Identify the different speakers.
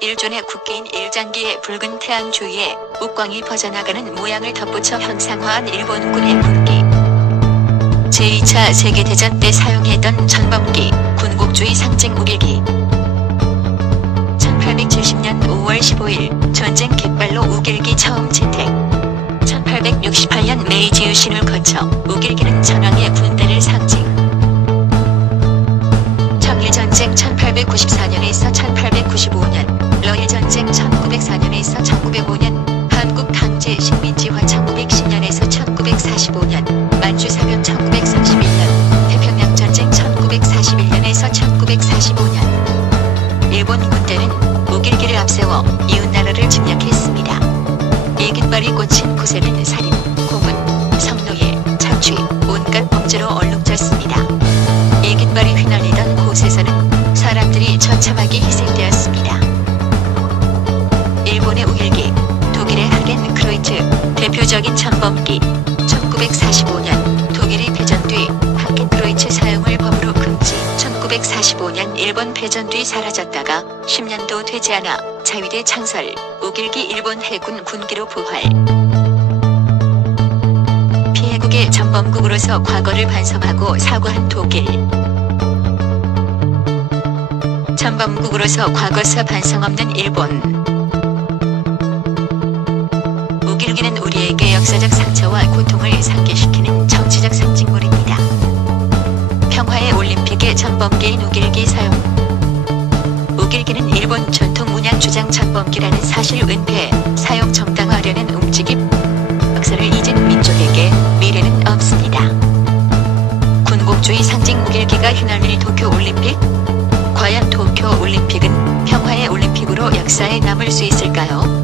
Speaker 1: 일존의 국기인 일장기의 붉은 태양 주위에 uk광이 퍼져나가는 모양을 덧붙여 형상화한 일본군의 군기. 제2차 세계대전 때 사용했던 전범기, 군국주의 상징 우길기. 1870년 5월 15일 전쟁 깃발로 우길기 처음 채택. 1868년 메이지 유신을 거쳐 우길기는 전황의 군대를 상징. 청일전쟁 1894년에서 1895년, 러일 전쟁 1904년에서 1905년, 한국 강제 식민지화 1910년에서 1945년, 만주 사변 1931년, 태평양 전쟁 1941년에서 1945년. 일본 군대는 우길기를 앞세워 이웃 나라를 침략했습니다. 이 깃발이 꽂힌 곳에는 살인, 대표적인 전범기. 1945년 독일이 패전 뒤 하겐 크로이츠 사용을 법으로 금지. 1945년 일본 패전 뒤 사라졌다가 10년도 되지 않아 자위대 창설, 우길기 일본 해군 군기로 부활. 피해국의 전범국으로서 과거를 반성하고 사과한 독일. 전범국으로서 과거사 반성 없는 일본. 우길기는 우리에게 역사적 상처와 고통을 상기시키는 정치적 상징물입니다. 평화의 올림픽의 전범기인 우길기 사용. 우길기는 일본 전통 문양 주장 전범기라는 사실 은폐, 사용 정당화하려는 움직임. 역사를 잊은 민족에게 미래는 없습니다. 군국주의 상징 우길기가 휘날릴 도쿄 올림픽? 과연 도쿄 올림픽은 평화의 올림픽으로 역사에 남을 수 있을까요?